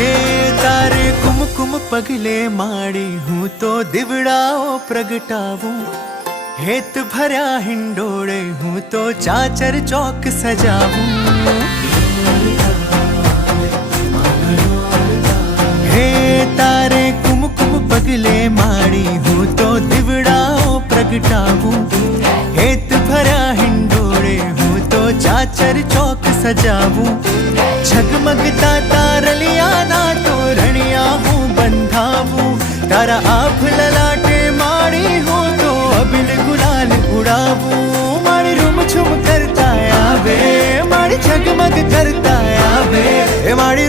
હે તારે કુમકુમ પગલે માડી હું તો દીવડાઓ પ્રગટાવું, હેત ભર્યા હિંડોળે હું તો ચાચર ચોક સજાવું. હે તારે કુમકુમ પગલે માડી હું તો દીવડાઓ પ્રગટાવું, હેત ભર્યા હિંડોળે હું તો ચાચર ચોક સજાવું. ઝગમગતા તારલિયાના તોરણિયા હું બંધાવું, તારા આભ લલાટે માડી હું તો અબિલ ગુલાલ ઉડાવું. મારી રૂમઝૂમ કરતા આવે, મારી ઝગમગ કરતા આવે, એ મારી